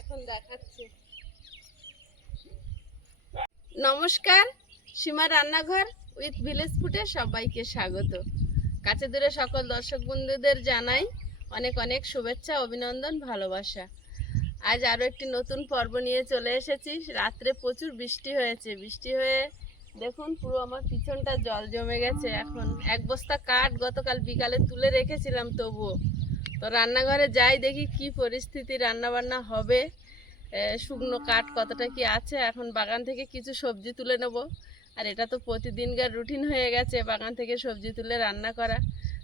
এখন দেখাচ্ছি। নমস্কার, সীমা রান্নাঘর উইথ ভিলেজ ফুডে সবাইকে স্বাগত। কাছে দূরে সকল দর্শক বন্ধুদের জানাই অনেক অনেক শুভেচ্ছা, অভিনন্দন, ভালোবাসা। আজ আরও একটি নতুন পর্ব নিয়ে চলে এসেছি। রাত্রে প্রচুর বৃষ্টি হয়েছে। বৃষ্টি হয়ে দেখুন, পুরো আমার পিছনটা জল জমে গেছে। এখন এক বস্তা কাঠ গতকাল বিকালে তুলে রেখেছিলাম, তবুও। তো রান্নাঘরে যাই দেখি কি পরিস্থিতি রান্না বান্না হবে শুকনো কাঠ কতটা কি আছে? এখন বাগান থেকে কিছু সবজি তুলে নেব। আর এটা তো প্রতিদিনকার রুটিন হয়ে গেছে, বাগান থেকে সবজি তুলে রান্না করা।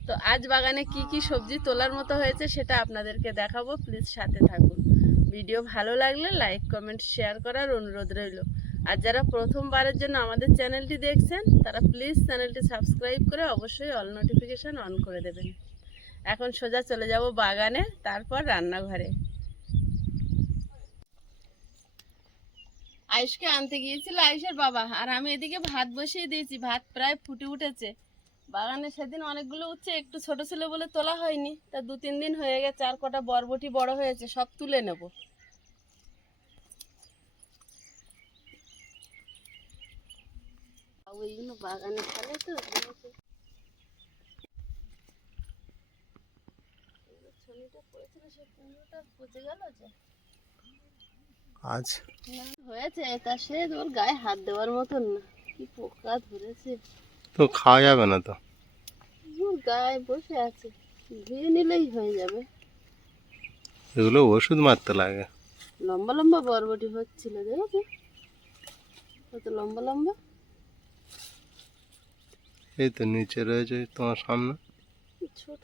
তো আজ বাগানে কি কি সবজি তোলার মতো হয়েছে সেটা আপনাদেরকে দেখাবো। প্লিজ সাথে থাকুন। ভিডিও ভালো লাগলে লাইক, কমেন্ট, শেয়ার করার অনুরোধ রইল। আর যারা প্রথমবারের জন্য আমাদের চ্যানেলটি দেখছেন, তারা প্লিজ চ্যানেলটি সাবস্ক্রাইব করে অবশ্যই অল নোটিফিকেশান অন করে দেবেন। এখন সোজা চলে যাব বাগানে, তারপর রান্নাঘরে। আয়ুষকে আনতে গিয়েছিল আয়ুষের বাবা, আর আমি এদিকে ভাত বসিয়ে দিয়েছি, ভাত প্রায় ফুটে উঠেছে। বাগানে সেদিন অনেকগুলো উঠছে একটু ছোট ছিল বলে তোলা হয়নি, তা দু তিন দিন হয়ে গেছে, আর কটা বরবটি বড় হয়েছে, সব তুলে নেব। ওইগুলো বাগানে ফেলে তো ছনিটা পড়েছিল সে কুমড়োটা পচে গেল যে। আজ? হয়েছে তা সে ওর গায়ে হাত দেওয়ার মতন না। কি পোকা ধরেছে। তো খাওয়া যাবে না তো? গায়ে বসে আছে ধুয়ে নিলেই হয়ে যাবে। এগুলো ওষুধ মারতে লাগে। লম্বা লম্বা বরবটি হচ্ছিল দেখেছ? কত লম্বা লম্বা? এই তো নিচে রয়েছে তোমার সামনে। ছোট।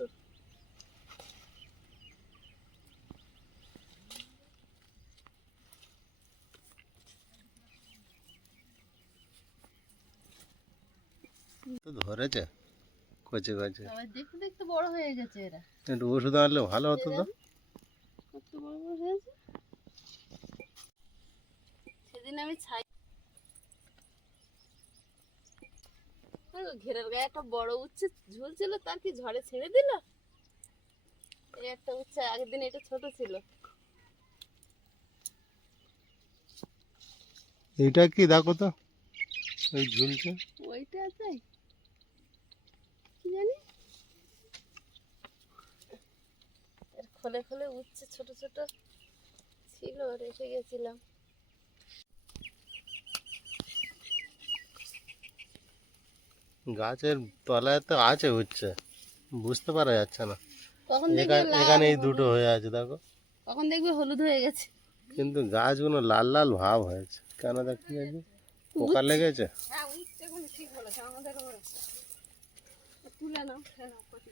তো ধরেছে? কচে কচে। দেখতে দেখতে বড় হয়ে গেছে এরা। একটু ওষুধ আনলে ভালো হতো তো। কত বড় বড় হয়েছে? সেদিন আমি ছাই ঘেরের গায়ে একটা বড় উচ্ছে ঝুলছিল তার কি ঝড়ে ছেড়ে দিল? এই একটা উচ্ছে আগের দিন এটা ছোট ছিল। এইটা কি দেখো তো? ওই ঝুলছে। ওইটা আছে। কি জানি? খোলে খোলে উচ্ছে ছোট ছোট ছিল রেখে গেছিলাম। গাছের তলায় তো আছে হচ্ছে। বুঝতে পারা যাচ্ছে না। তখন দেখবে এখানে লাল এখানে এই দুটো হয়ে আছে দেখো। তখন দেখবে হলুদ হয়ে গেছে? কিন্তু গাছগুলো লাল লাল ভাব হয়েছে। কেন দেখতে যাচ্ছি পোকা লেগেছে? হ্যাঁ ঠিক বলেছে। আমাদের তুলে নাও নাও, কচি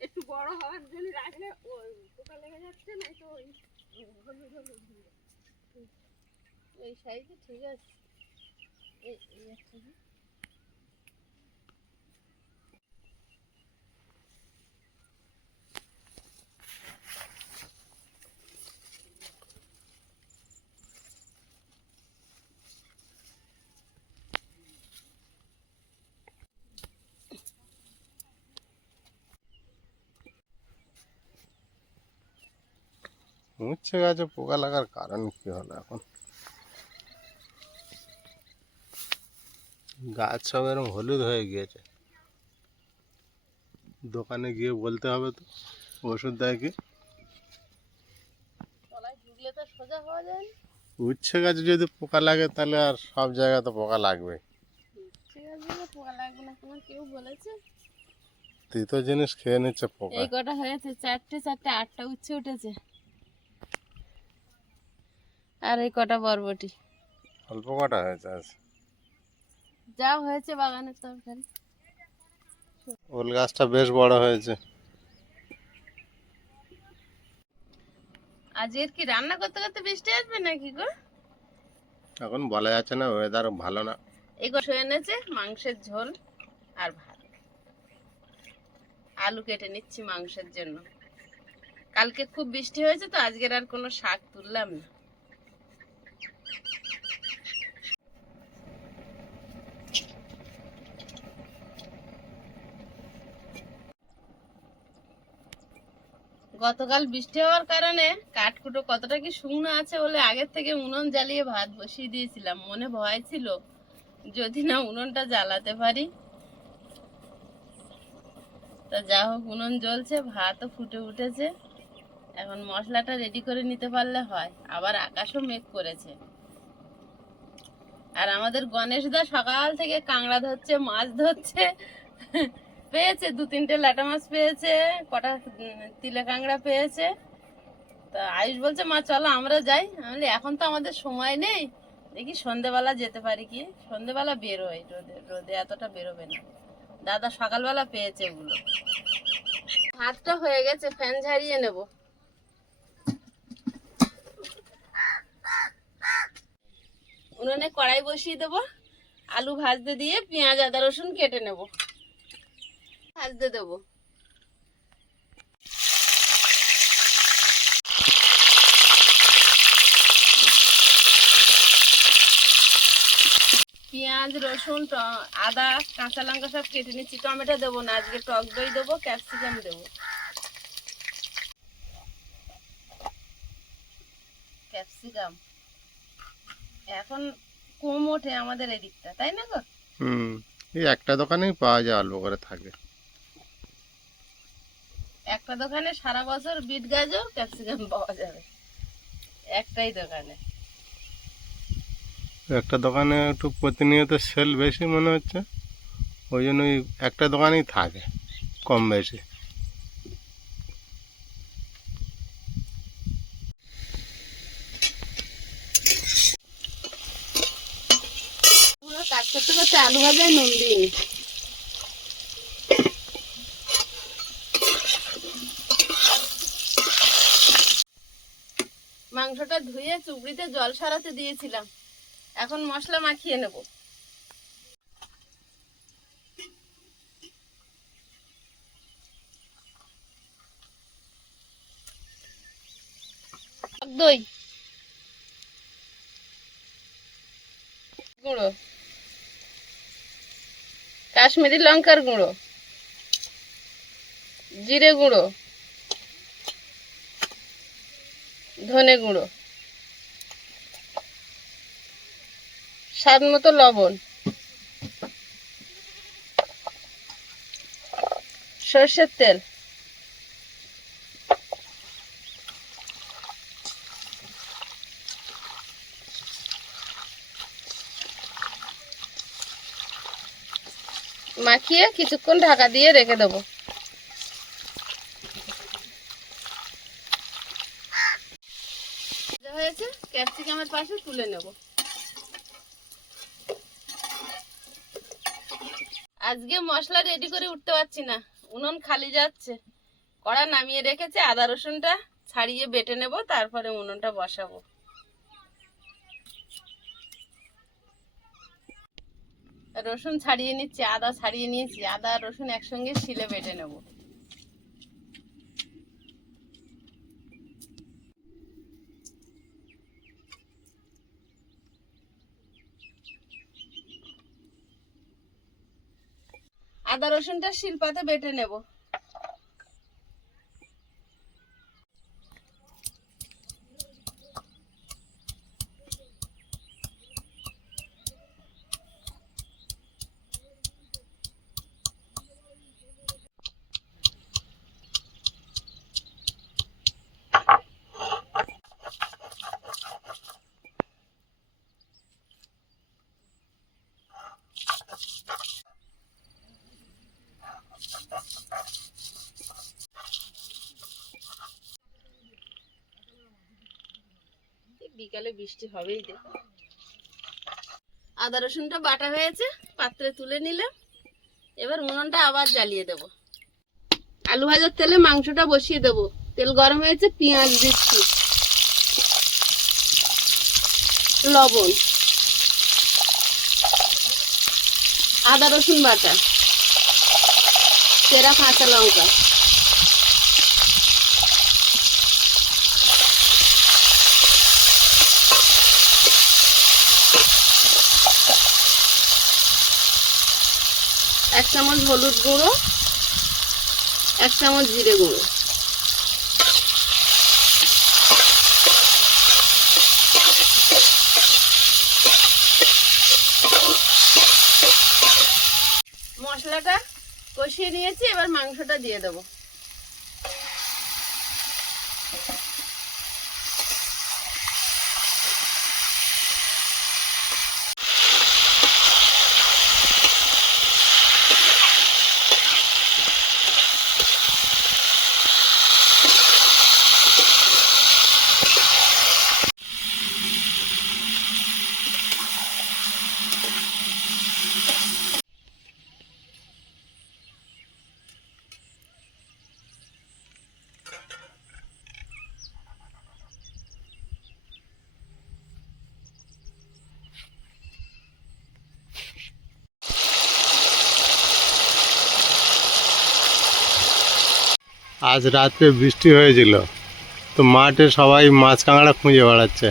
একটু বড় হওয়ার জন্য রাখলে ওই পোকা লেগে যাচ্ছে না তো ওই হলুদ হলুদ হয়ে যাচ্ছে। এই সাইজে ঠিক আছে। এই এই একটা না। উচ্ছে গাছে পোকা লাগার কারণ কি হলো এখন? গাছ সব এরকম হলুদ হয়ে গিয়েছে। দোকানে গিয়ে বলতে হবে তো ওষুধ দেয় কি? তো উচ্ছে গাছে যদি পোকা লাগে তাহলে আর সব পোকা লাগবে। পোকা লাগবে বলেছে? তিতো জিনিস খেয়ে নিচ্ছে পোকা। এই কটা হয়েছে চারটে চারটে আটটা উচ্ছে উঠেছে। আর এই কটা বরবটি। অল্প কটা হয়েছে আজ। যা হয়েছে বাগানের তরকারি। ওল গাছটা বেশ বড় হয়েছে। আজকের কি রান্না করতে করতে বৃষ্টি আসবে নাকি গো? এখন বলা যাচ্ছে না ওয়েদার ভালো না। এই কষে এনেছে মাংসের ঝোল আর ভাত। আলু কেটে নিচ্ছি মাংসের জন্য। কালকে খুব বৃষ্টি হয়েছে তো আজকের আর কোনো শাক তুললাম না। গতকাল বৃষ্টি হওয়ার কারণে কাঠকুটো কতটা কি শুকনো আছে বলে আগের থেকে উনুন জ্বালিয়ে ভাত বসিয়ে দিয়েছিলাম। মনে ভয় ছিল যদি না উনুনটা জ্বালাতে পারি। তা যা হোক, উনুন জ্বলছে, ভাতও ফুটে উঠেছে। এখন মশলাটা রেডি করে নিতে পারলে হয়। আবার আকাশও মেঘ করেছে। আর আমাদের গণেশ দা সকাল থেকে কাঁকড়া ধরছে, মাছ ধরছে। পেয়েছে, দু তিনটে লাটা মাছ পেয়েছে, কটা তিলে কাঁকড়া পেয়েছে। তা আয়ুষ বলছে, মা, চলো আমরা যাই। আমি এখন তো আমাদের সময় নেই। দেখি সন্ধেবেলা যেতে পারি কি? সন্ধেবেলা বেরোয়, রোদে রোদে এতটা বেরোবে না। দাদা সকালবেলা পেয়েছে এগুলো ভাতটা হয়ে গেছে, ফ্যান ঝাড়িয়ে নেব। উনুনে কড়াই বসিয়ে দেবো, আলু ভাজতে দিয়ে পেঁয়াজ, আদা, রসুন কেটে নেব। ভাজতে দেবো। পেঁয়াজ, রসুন আদা, কাঁচা লঙ্কা সব কেটে নিচ্ছি। টমেটো দেবো না, আজকে টক দই দেবো, ক্যাপসিকাম দেবো। ক্যাপসিকাম। এখন কম ওঠে আমাদের এদিকটা তাই না গো? হুম এই একটা দোকানেই পাওয়া যায় অল্প করে থাকে। একটা দোকানে সারা বছর বিট গাজর ক্যাপসিকাম পাওয়া যাবে। একটাই দোকানে। একটা দোকানে একটু প্রতিনিয়ত সেল বেশি মনে হচ্ছে ওই জন্য একটা দোকানেই থাকে কম বেশি পুরো কাজ করতে করতে আলু ভাজায় নুন দিইনি মাংসটা ধুয়ে চুবড়িতে জল সারাতে দিয়েছিলাম। এখন মশলা মাখিয়ে নেব। দই। গুঁড়ো। কাশ্মীরি লঙ্কার গুঁড়ো জিরে গুঁড়ো ধনে গুঁড়ো স্বাদ মতো লবণ সর্ষের তেল মাখিয়ে কিছুক্ষণ ঢাকা দিয়ে রেখে দেবো। হয়েছে ক্যাপসিকামের পাশে তুলে নেব। আজকে মশলা রেডি করে উঠতে পারছি না, উনুন খালি যাচ্ছে। কড়া নামিয়ে রেখেছে, আদা রসুনটা ছাড়িয়ে বেটে নেব, তারপরে উনুনটা বসাবো। রসুন ছাড়িয়ে নিচ্ছি, আদা ছাড়িয়ে নিয়েছি, আদা রসুন একসঙ্গে শিলে বেটে নেব। আদা রসুনটা শিলপাতে বেটে নেব এই বিকালে বৃষ্টি হবেই দেখো। আদা রসুনটা বাটা হয়েছে, পাত্রে তুলে নিলাম। এবার উনুনটা আবার জ্বালিয়ে দেব। আলু ভাজার তেলে মাংসটা বসিয়ে দেব। তেল গরম হয়েছে, পেঁয়াজ দিচ্ছি লবণ, আদা রসুন বাটা, চেরা কাঁচা লঙ্কা। এক চামচ হলুদ গুঁড়ো, এক চামচ জিরে গুঁড়ো। মশলাটা কষিয়ে নিয়েছি, এবার মাংসটা দিয়ে দেবো। আজ রাত্রে বৃষ্টি হয়েছিল। তো মাঠে সবাই মাছ কাঁকড়া খুঁজে বেড়াচ্ছে।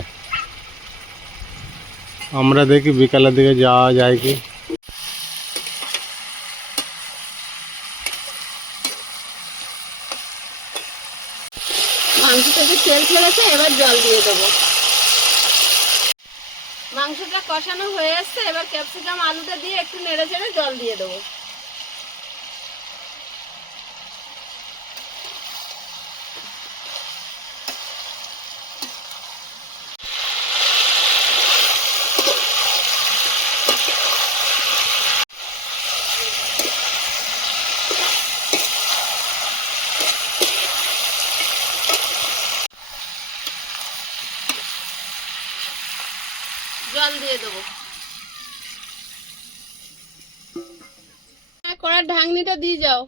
আমরা দেখি বিকালের দিকে যাওয়া যায় কি। এবার জল দিয়ে দেবো। মাংসটা কষানো হয়ে আসছে এবার ক্যাপসিকাম আলুটা দিয়ে একটু নেড়ে চেড়ে জল দিয়ে দেবো। জল দিয়ে দেবো। হ্যাঁ, কড়ার ঢাকনিটা দিয়ে যাও।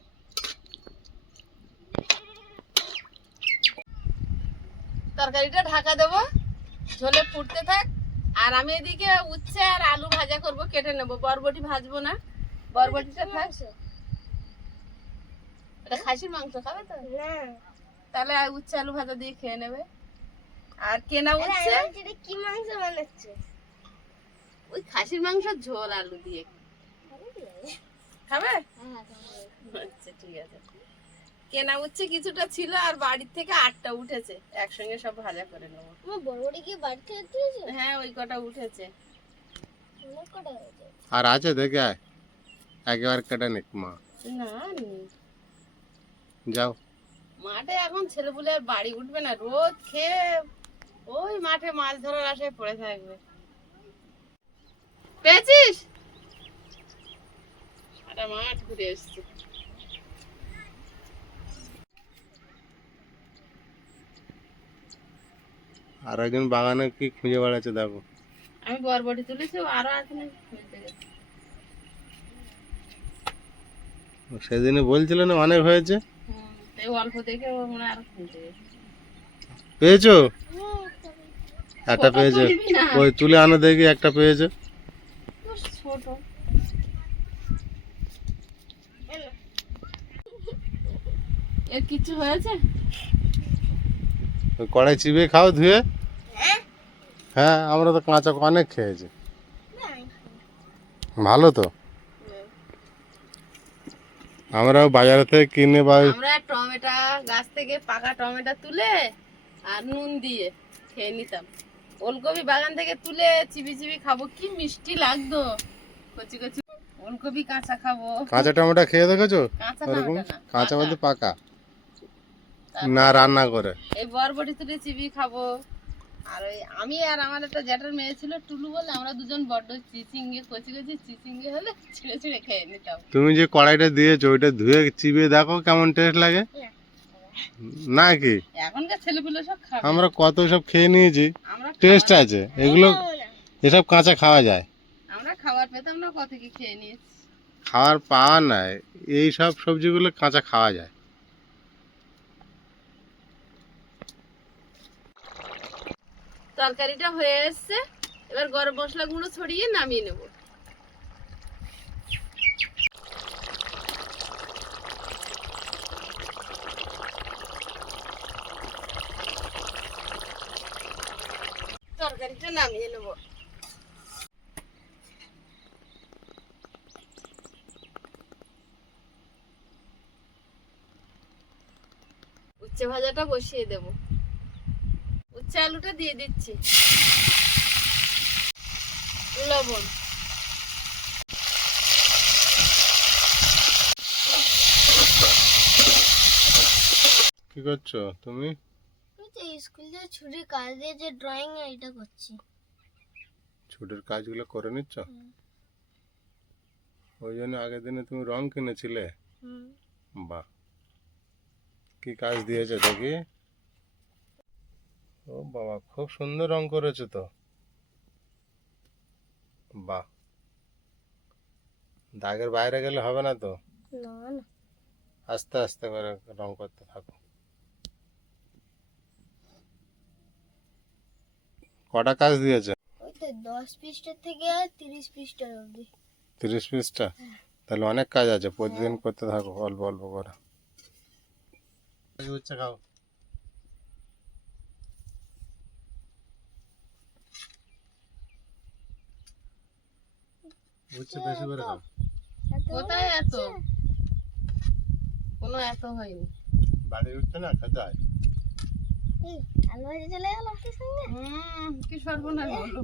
তরকারিটা ঢাকা দেবো ঝোলে ফুটতে থাক। আর আমি এদিকে উচ্ছে আর আলু ভাজা করব কেটে নেব। বরবটি ভাজবো না। বরবটিটা থাক। এটা খাসির মাংস খাবে তো? তাহলে আর উচ্ছে আলু ভাজা দিয়ে খেয়ে নেবে। আর কেনা উচ্ছে? কি মাংস বানাচ্ছে? ওই খাসির মাংসের ঝোল আলু দিয়ে। খাবে? আচ্ছা ঠিক আছে। কেনা উচ্ছে কিছুটা ছিল আর বাড়ির থেকে আটটা উঠেছে। একসঙ্গে সব ভাজা করে নেব। আমার বড় বড়ি কি বাড়িতে দিয়েছে? হ্যাঁ ওই কটা উঠেছে। আর আছে দেখে আয়। একেবারে কেটে নিক মা। না যাও। মাঠে এখন ছেলেপুলে বাড়ি উঠবে না। রোদ খেয়ে ওই মাঠে মাছ ধরার আশায় পড়ে থাকবে। পেয়েছিস? সারা মাঠ ঘুরে এসছে আর একজন বাগানে কি খুঁজে বেড়াচ্ছে দেখো। আমি বরবটি তুলেছি আরও আছে না গেছে। সেদিনে বলছিল না অনেক হয়েছে? অল্প দেখে মনে আরও। পেয়েছ? একটা পেয়েছ। ওই তুলে আনো দেখি একটা পেয়েছ। এর কিছু হয়েছে? কড়াই চিবিয়ে খাও ধুয়ে। হ্যাঁ? আমরা তো কাঁচা অনেক খেয়েছি। ভালো তো? আমরাও বাজার থেকে কিনে বা আমরা টমেটো গাছ থেকে পাকা টমেটো তুলে আর নুন দিয়ে খেয়ে নিতাম। ওলকপি বাগান থেকে তুলে চিবি চিবি খাব। কি মিষ্টি লাগতো। কচি কচি ওলকপি কাঁচা খাব। কাঁচা টমেটো খেয়ে দেখেছ? কাঁচা ওরকম? কাঁচা বলতে পাকা? না রান্না করে। এই বরবটি তুলে চিবি খাব। আর ওই আমি আর আমার একটা জ্যাঠার মেয়ে ছিল টুলু বলে আমরা দুজন বড্ড চিচিঙ্গে কচি কচি চিচিঙ্গে হলে ছিঁড়ে ছিঁড়ে খেয়ে নিতাম। তুমি যে কড়াইটা দিয়েছ ওইটা ধুয়ে চিবিয়ে দেখো কেমন টেস্ট লাগে। না কি? এখনকার ছেলেগুলো সব খাবে। আমরা কত সব খেয়ে নিয়েছি। টেস্ট আছে। এগুলো এসব কাঁচা খাওয়া যায়। খাবার পেতাম না কত কি খেয়ে নিয়েছি। খাওয়ার পাওয়া নাই এই সব সবজিগুলো কাঁচা খাওয়া যায়। তরকারিটা হয়ে এসছে এবার গরম মশলা গুঁড়ো ছড়িয়ে নামিয়ে নেব। তরকারিটা নামিয়ে নেব। উচ্ছে ভাজাটা বসিয়ে দেব। উচ্ছে আলুটা দিয়ে দিচ্ছি। লবণ। কি করছ তুমি? স্কুল যে ছুটি কাজ দিয়ে যে ড্রয়িং এটা করছি। ছুটির কাজগুলো করে নিচ্ছ? ওই জন্য আগের দিনে তুমি রং কিনেছিলে? বাহ। কি কাজ দিয়েছে দেখি। ও বাবা খুব সুন্দর রং করেছে তো। বাহ। দাগের বাইরে গেলে হবে না তো? আস্তে আস্তে করে রং করতে থাকো। কটা কাজ দিয়েছে? দশ পৃষ্ঠা থেকে তিরিশ অবধি। তিরিশ পিসটা তাহলে অনেক কাজ আছে প্রতিদিন করতে থাকো অল্প অল্প করে। খাও বেশি করে খাও কোথায় এত কোনো এত হয়নি বাড়ি উঠছে না খেতে হয় চলে গেল সঙ্গে হুম কি সর্বনাশ বলো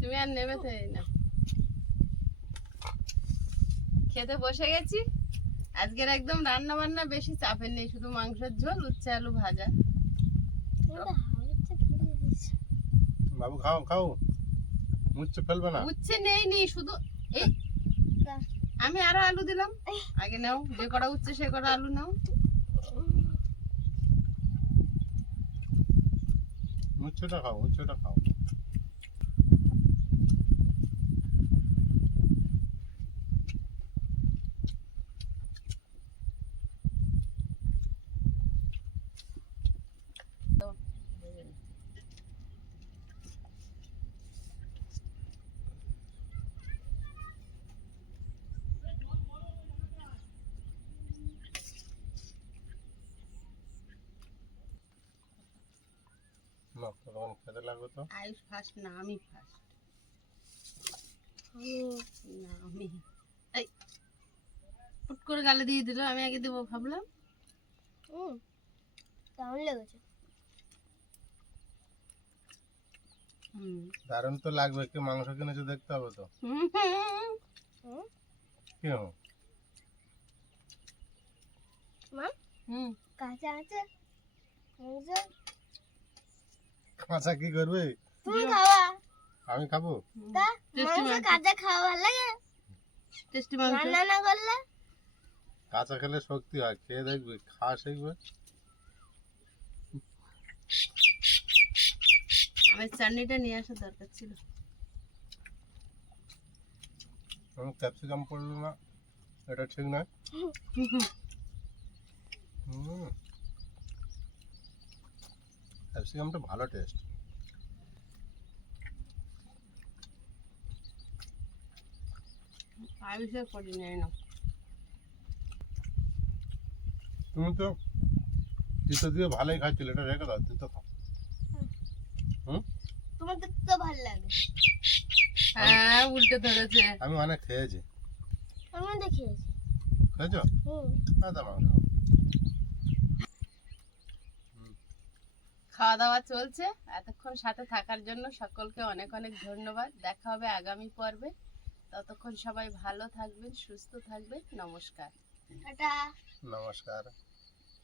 তুমি আর নেবে তো না খেতে বসে গেছি আজকের একদম রান্না বান্না বেশি চাপের নেই শুধু মাংসের ঝোল উচ্ছে আলু ভাজা। বাবু খাও খাও। উচ্ছে ফেলবে না। উচ্ছে নেই নি শুধু এই। আমি আরও আলু দিলাম। আগে নাও যে কটা উচ্ছে সে কটা আলু নাও। উচ্ছেটা খাও উচ্ছেটা খাও। না তখন খেতে লাগবে তো আয়ুষ ফার্স্ট না আমি ফার্স্ট না আমি এই ফুট করে গালে দিয়ে দিল আমি আগে দেবো ভাবলাম। হুম কেমন লেগেছে। দারুণ তো লাগবে কি মাংস কিনেছে দেখতে হবে তো। হুম, হুম, হুম কি হো মা? হুম। কাঁচা আছে। মাংস। কাঁচা কি করবে? তুমি খাওয়া আমি খাব। কাঁচা খাওয়া লাগে? টেস্টি মাংস। রান্না না করলে? কাঁচা খেলে শক্তি হয় খেয়ে দেখবি খাওয়া শিখবে আমার চাটনিটা নিয়ে আসার দরকার ছিল। আমি ক্যাপসিকাম পড়ল না এটা ঠিক নয়। হুম। ক্যাপসিকামটা ভালো টেস্ট আয়ুষের করি নেই না তুমি তো তিতো দিয়ে ভালোই খাচ্ছিলে এটা রেখে দাও তিতো খাও। হুম? তোমাকে তো ভালো লাগে। হ্যাঁ উল্টে ধরেছে। আমি অনেক খেয়েছি। আমি দেখিয়েছি খেয়েছো। হুম। হ্যাঁ দাও মাংস খাওয়া দাওয়া চলছে। এতক্ষণ সাথে থাকার জন্য সকলকে অনেক অনেক ধন্যবাদ। দেখা হবে আগামী পর্বে। ততক্ষণ সবাই ভালো থাকবেন সুস্থ থাকবেন। নমস্কার। টাটা। নমস্কার।